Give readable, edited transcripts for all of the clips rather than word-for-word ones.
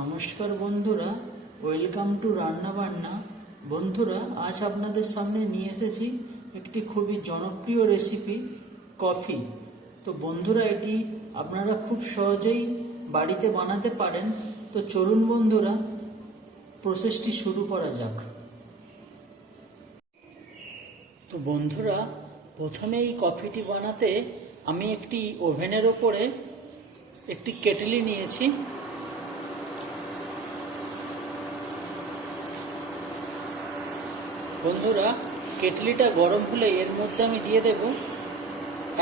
নমস্কার বন্ধুরা, welcome to রান্না বান্না। বন্ধুরা, আজ আপনাদের সামনে নিয়ে এসেছি একটি খুবই জনপ্রিয় রেসিপি, কফি। তো বন্ধুরা, এটি আপনারা খুব সহজেই বাড়িতে বানাতে পারেন। তো চলুন বন্ধুরা, প্রসেসটি শুরু করা যাক। তো বন্ধুরা, প্রথমে এই কফিটি বানাতে আমি একটি ওভেনের ওপরে একটি কেটলি নিয়েছি। বন্ধুরা, কেটলিটা গরম হলে এর মধ্যে আমি দিয়ে দেব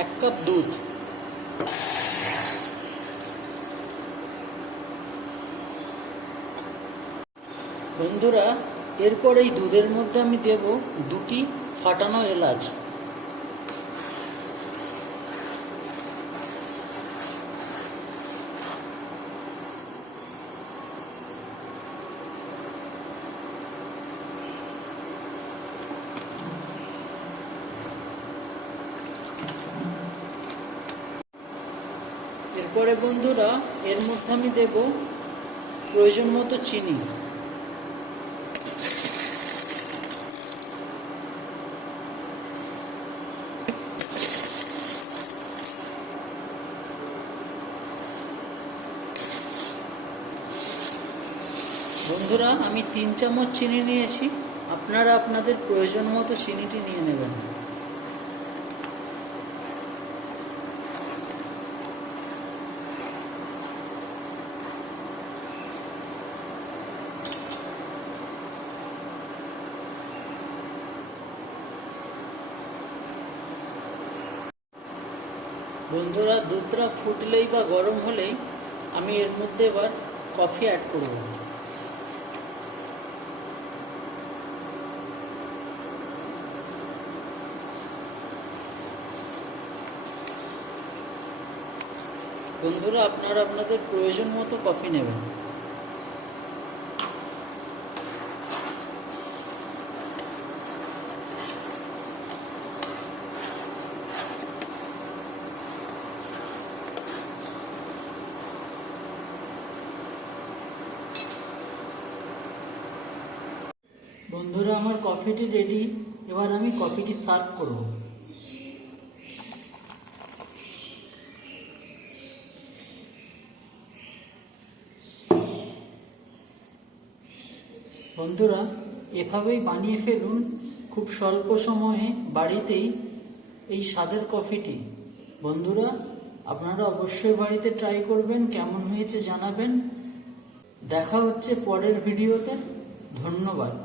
1 কাপ দুধ। বন্ধুরা, এরপর এই দুধের মধ্যে আমি দেব 2টি ফাটানো এলাচ। এরপরে বন্ধুরা, এর মধ্যে আমি দেব প্রয়োজন মতো চিনি। বন্ধুরা, আমি 3 চামচ চিনি নিয়েছি, আপনারা আপনাদের প্রয়োজন মতো চিনিটি নিয়ে নেবেন। বন্ধুরা, দুধটা ফুটলেই বা গরম হলেই আমি এর মধ্যে এবার কফি অ্যাড করব। বন্ধুরা, আপনারা আপনাদের প্রয়োজন মতো কফি নেবেন। বন্ধুরা, আমার কফিটি রেডি। এবার আমি কফিটি সার্ভ করব। বন্ধুরা, এভাবেই বানিয়ে ফেলুন খুব স্বল্প সময়ে বাড়িতেই এই স্বাদের কফিটি। বন্ধুরা, আপনারা অবশ্যই বাড়িতে ট্রাই করবেন, কেমন হয়েছে জানাবেন। দেখা হচ্ছে পরের ভিডিওতে। ধন্যবাদ।